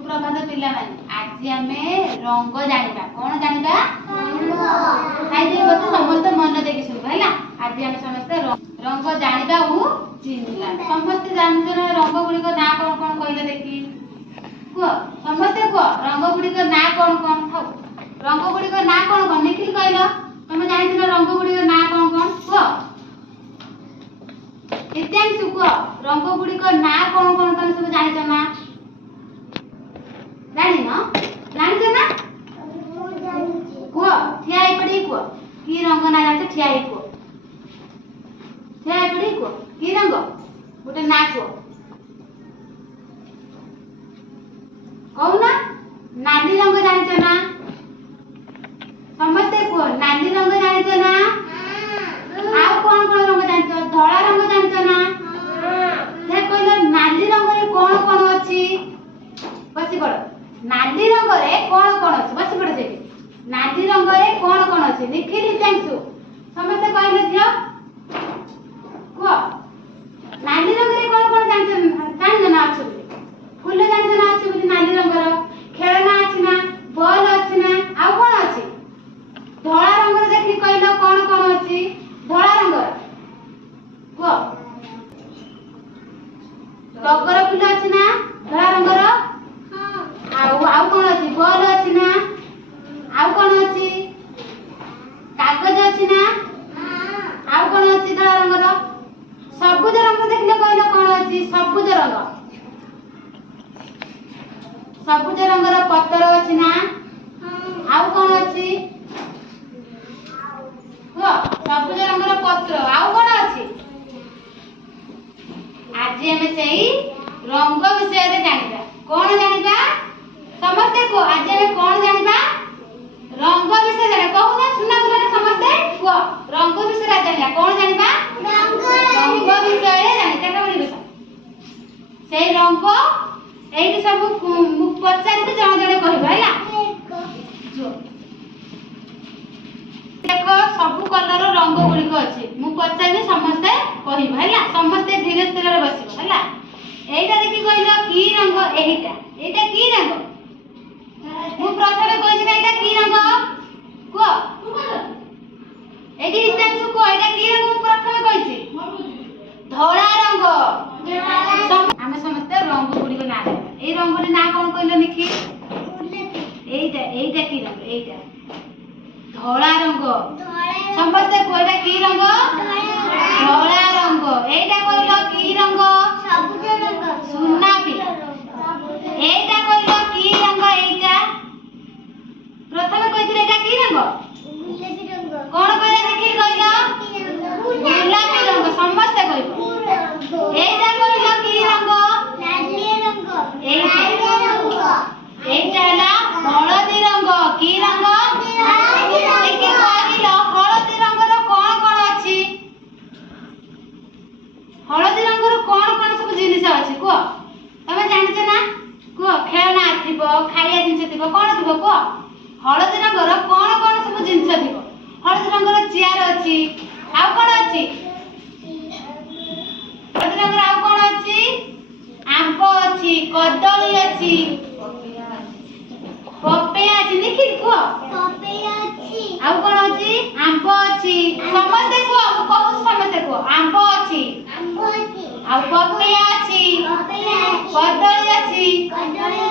सुप्रभात पिला माने आज आमे रंग जानिबा कोन जानिबा रंग खाइ दे बस समस्त मन देखि सुन हैला आज आमे समस्त रंग जानिबा उ चिनिला समस्त जानजन रंग गुडी को ना कोन कोन कहिला देखि को समस्त को रंग गुडी को ना कोन कोन रंग गुडी को ना कोन कोन निखिल कहिला तुम जानिथिलो रंग गुडी को ना कोन कोन को इत्यांशु को रंग गुडी को ना कोन कोन तुम सब जानिछ ना जानि न जानिछ ना को ठियाई पड़ी को की रंग ना जानिछ ठियाई को ठियाई पड़ी को की रंग गोटे ना को कहू ना नाली रंग जानिछ ना समस्त को नाली रंग जानिछ ना आउ कोन कोन रंग जानिछ धळा रंग जानिछ ना से कहलो नाली रंग रे कोन कोन अछि बसी पड़ नाली रंग रे कोन कोन अछि बसी पड़ से नाली रंग रे कोन कोन अछि निखिल इत्यांशु समस्त कहले दियो को नाली रंग रे कोन कोन जानिछ ना अछि फूल जानिछ ना अछि बोली नाली रंग रो खेलना अछि ना बॉल अछि ना आउ कोन अछि धळा रंग रे देखि कहलो कोन कोन अछि धळा रंग को टगर फूल अछि ना धळा रंग रो आउ आउ कोन अछि बॉल अछि ना आउ कोन अछि कागज अछि ना आउ कोन अछि धळा रंग रो सबुज रंग देखले कहलो कोन अछि सबुज रंग रो पत्तर अछि ना आउ कोन अछि को सबुज रंग रो पत्र आउ कोन अछि आज हमें सेही रंग विषय रे जानिबा कोन जानिबा समस्त को आज हमें कोन जानिबा रंग विषय रे कहू ना सुना बोला समस्त को रंग विषय रे जानिबा कोन जानिबा रंग विषय रे जानिबा का बोली बसा सेही रंग एही सब पचार के जण जण कहबा हैला जो देखो सब कलर रंग गुडी को अछि मु पचारबे समस्त कहबा हैला समस्त धीरे धीरे बसिबो हैला एटा देखि कहलो की रंग एटा की रंग मु प्रथमे कहिछि एटा की रंग को एटी इत्यांशु को एटा की रंग मु प्रथमे कहिछि धोळा रंग आमे समस्त रंग गुडी को ना ए रंग रे ना कोन कहलो लिखि एटा की रंग एटा धोळा रंग समस्त को एटा की रंग धोळा रंग एटा कहलो की रंग सबुज रंग सुनाबी एटा कहलो की रंग एटा प्रथमे कहिथिले एटा की रंग गुलाबी रंग कोन कहले देखि कहलो गुलाबी रंग समस्त कहबो एटा कहलो की रंग नाली रंग एटा ला हळदी रंग की रंग देखि कहलो हळदी रंग रो कोन कोन अछि हळदी रंग रो कोन कोन सब जिनिस अछि को तमे जानिछ ना को खेलना थिबो खाइया जिनिस थिबो कोन थिबो को हळदी रंग रो कोन कोन सब जिनिस थिबो हळदी रंग रो चेयर अछि आ कोन अछि हळदी रंग रो आ कोन अछि आंब अछि कदली अछि पपेया अछि निखिल को पपेया अछि आ कोन अछि आंब अछि समस्त को कहू समस्त को आंब अछि आ पपेया अछि कदली अछि